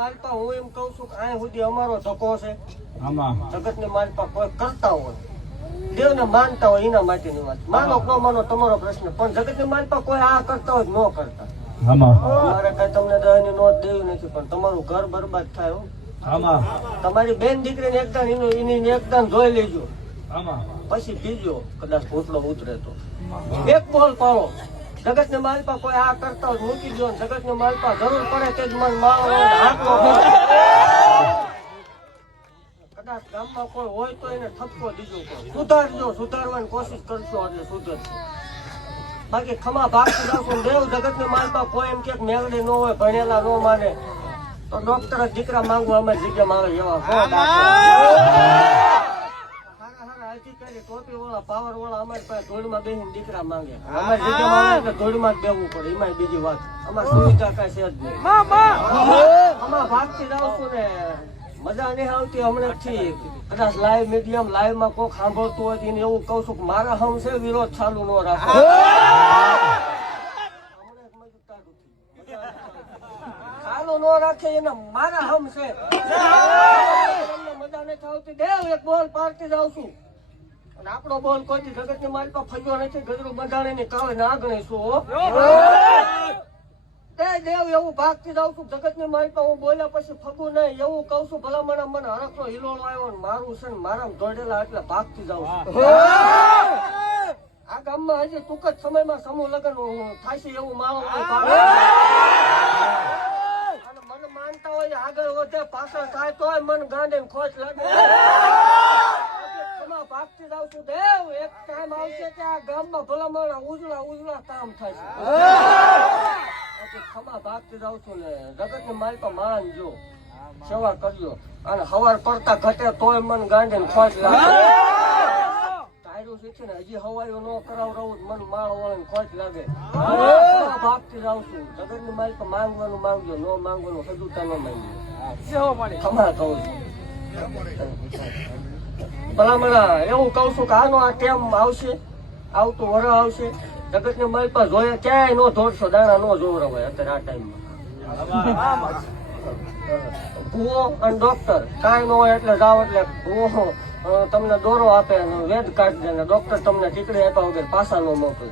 માલપા હું એમ કઉ છું કે આ સુધી અમારો ધક્કો છે આમાં જગતની માલપા કોઈ કરતા હોય દેવને માનતા હોય એના માટેની વાત માનો ન માનો તમારો પ્રશ્ન પણ જગતની માલપા કોઈ આ કરતા હોય ન કરતા આમાં મારે કઈ તમને દવાની નોટ દેવી નથી પણ તમારું ઘર બરબાદ થાય હો. આમાં તમારી બેન દીકરીને એકદમ એની એકદમ જોઈ લેજો આમાં પછી પીજો કદાચ ભૂતલો ઉતરે તો એક બોલ પાડો જગત ને માલપા કોઈ આ કરતા હોય મૂકી દો જગત ને માલપા જરૂર પડે તે જ મન માળો હાથનો કદાચ ગામમાં કોઈ હોય તો એને ઠપકો દીજો સુધારજો સુધારવાની કોશિશ કરશો એટલે સુધરશે બાકી ખમા ભાગતી રાખો દેવ જગત ને માલપા કોઈ એમ કે મેળડી ન હોય ભણેલા ન માને તો ડોક્ટર જ દીકરા માંગવા અમારી જગ્યામાં આવે એવા અધિકારી ટોપી વાળા પાવર વાળા અમારી પાસે ધોળમાં બેસીને દીકરા માંગે અમારી જગ્યામાં આવે એટલે ધોળમાં જ બેવું પડે એમાં બીજી વાત અમારે સુવિધા કઈ છે જ નહીં આમાં ભાગતી જાઉં છું ને મજા નહીં આવતી હમણાંથી કદાચ લાઈવ મીડિયમ લાઈવ માં કોઈ સાંભળતું હોય એને એવું કઉ છું કે મારા હમ છે વિરોધ ચાલુ ન રાખો ચાલુ ન રાખે એને મારા હમ છે મજા નથી આવતી દેવ એક બોલ પાડતી જાઉં છું આપણો બોલ કોઈ જગત ની મારી પાસે ફગ્યો નથી ગજરું બંધાણે ની કાવે ના ગણીશું દેવ એવું ભાગતી જાઉં છું જગત ની મારી પાસે હું બોલ્યા પછી ફગું નહીં એવું કઉ છું ભલામણ મને હરખનો હિલોળો આવ્યો મારું છે ને મારા દોડેલા એટલે ભાગતી જાઉં છું આ ગામમાં હજી ટૂંક જ સમયમાં સમૂહ લગ્ન થાય છે એવું મારો મને માનતા હોય આગળ વધે પાછળ થાય તોય મન ગાંડે ખોચ લાગે ભાગતી જાઉં છું દેવ એક ટાઈમ આવશે કે આ ગામમાં ભલામણ ઉજળા કામ થાય છે ખમા ભાગતી જાઉં છું ને જગત ની મારી પર માનજો સેવા કરજો અને હવાર પડતા ઘટે તોય મન ગાંડે ખોચ લાગે ટાયરું શીખી ને હજી હવાયું ન કરાવડાવું મન માળ વળે ખોચ લાગે ભાગતી જાઉં છું જગત ની મારી પર માંગવાનું માંગજો ન માંગવાનું સદુતા ન માંગજો ખમા કહું છું ભલામણા એવું કઉ છું કે આનો આ ટેમ આવશે આવતું વર આવશે જગત ને મારી પાસે જોયા ક્યાંય નો દોડશો દાણા નો જોવરાવાય અત્યારે આ ટાઈમમાં ભૂવો અને ડોક્ટર કાંઈ ન હોય એટલે જાઓ એટલે ભૂવો તમને દોરો આપે વેદ કાઢી દે ને ડોક્ટર તમને ટીકડી આપ્યા વગર પાછા નો મોકલે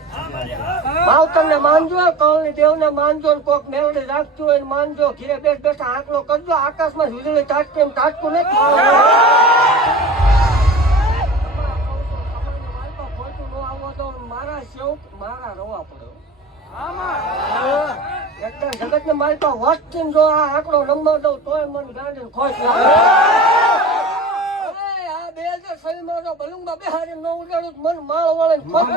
માવતર ને માનજો કળની દેવ ને માનજો ને કોક મેળડી રાખતું હોય માનજો ઘીરે બેઠા આંકડો કરજો આકાશમાં વીજળી તાટકે એમ તાટકું નથી મારા રવા પડ્યો જગત ને મારી પાસે વસ્તી જો આ આંકડો નંબર દઉં તોય મન ગાંડી ખોશ લાગે આ 2006 માં જો બલુંગમાં બેહારી ન ઉડાડું મન માળ વળે ખોટ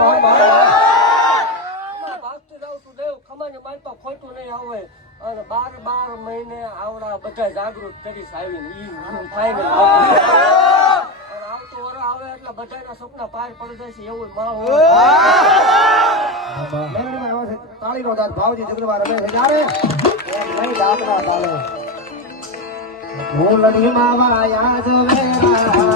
ભાગતી જાઉં છું દેવ ખમાની મારી પાસે ખોટું નહીં આવે અને 12 મહિને આવડા બધા જાગૃત કરીશ આવીને ઈ થાય ને આવતો વર આવે એટલે બધાના સપના પાર પડી જાય છે એવું માળ તાળીનો દાદ ભાવજી જગદંબા રમે છે જ્યારે એક નહીં દાદના તાળે હું લડીમાં વાયા જ વેરા